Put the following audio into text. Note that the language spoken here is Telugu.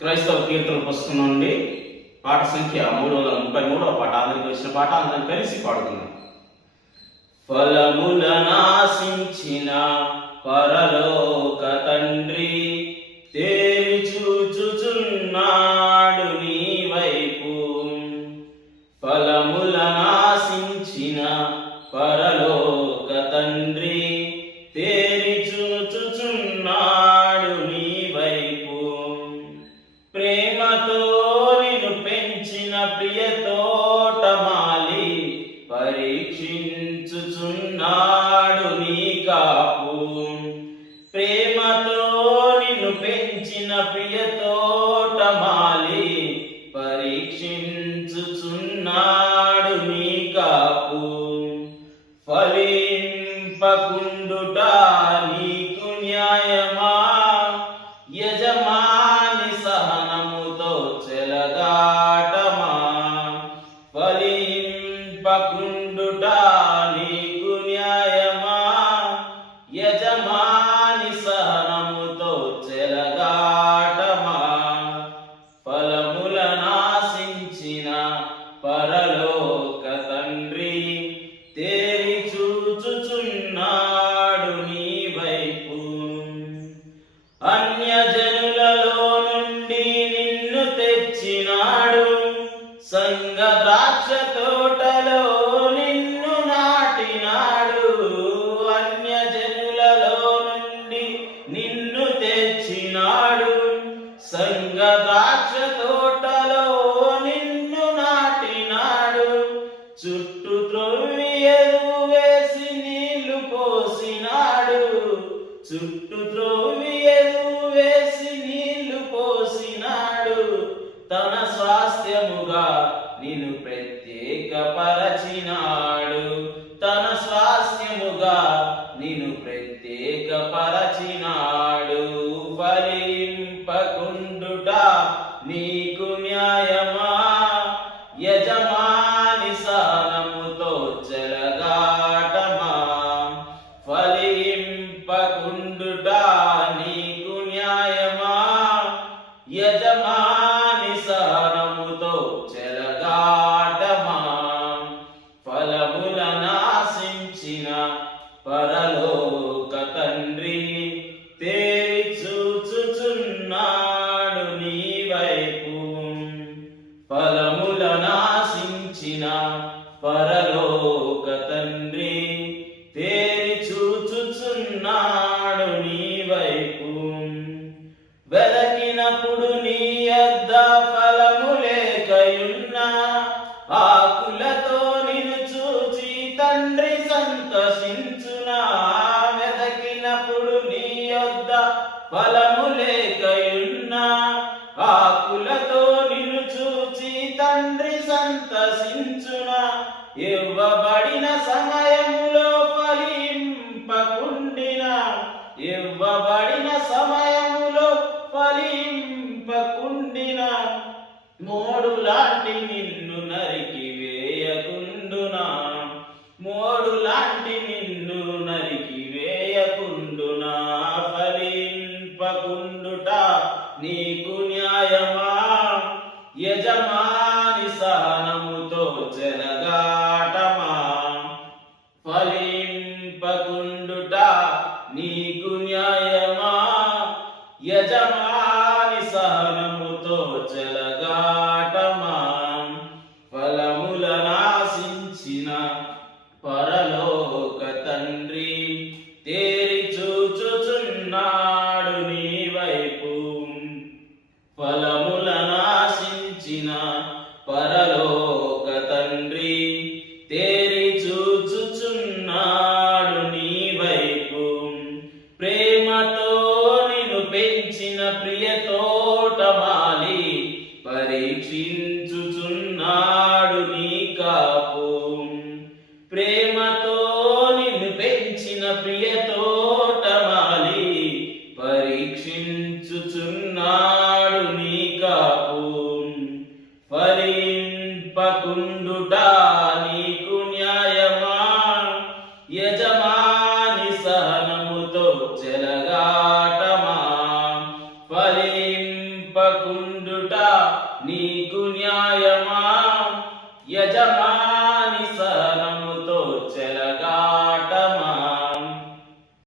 క్రైస్తవ కీర్తన పుస్తకం నుండి పాట సంఖ్య మూడు వందల ముప్పై మూడవ పాట. అందరికి వచ్చిన పాట అందరం కలిసి పాడుతున్నాం ఫలముల నాశించిన పరలోక తండ్రి తేరి చూచుచున్నాడు నీ వైపు. ఫలముల నాశించిన కాపు ప్రేమతో నిన్ను పెంచిన ప్రియ పరీక్షించుచున్నా పరలోక చుట్టూ త్రొవ్వి వేసి నీళ్ళు పోసినాడు. తన స్వాస్థ్యముగా నిన్ను ప్రత్యేక పరచినాడు తన స్వాస్థ్యముగా నిన్ను ప్రత్యేక పరచినాడు ఫలింపకుండుట నీ చూస్తున్నాడు నీ వైపు. వెదకినప్పుడు నీ అద్ద ఫలము లేకయున్నా ఆకులతో నిన్ను చూచి తండ్రి సంతసించునా వెదకినప్పుడు నీ యొద్ద ఫలము లేకయున్నా ఆకులతో నిన్ను చూచి తండ్రి సంతసించునా ఇవ్వబడిన సమయములో ఫలింపకుండిన ఇవ్వబడిన సమయములో ఫలింపకుండిన మోడు లాంటి నిన్ను నరికి వేయకుండునా? మోడు లాంటి నిన్ను నరికి వేయకుండునా? ఫలింపకుండుట నీకు న్యాయమా? యజమాని సహనముతో చెలగాటమా? ఫలింపకుండుట ఫలముల నాశించిన పరలోక తండ్రి తేరి చూచుచున్నాడు నీ వైపు. ప్రేమతో నిన్ను పెంచిన ప్రియ తోటమాలి ఇవ్వకుండుట నీకు న్యాయమా? యజమా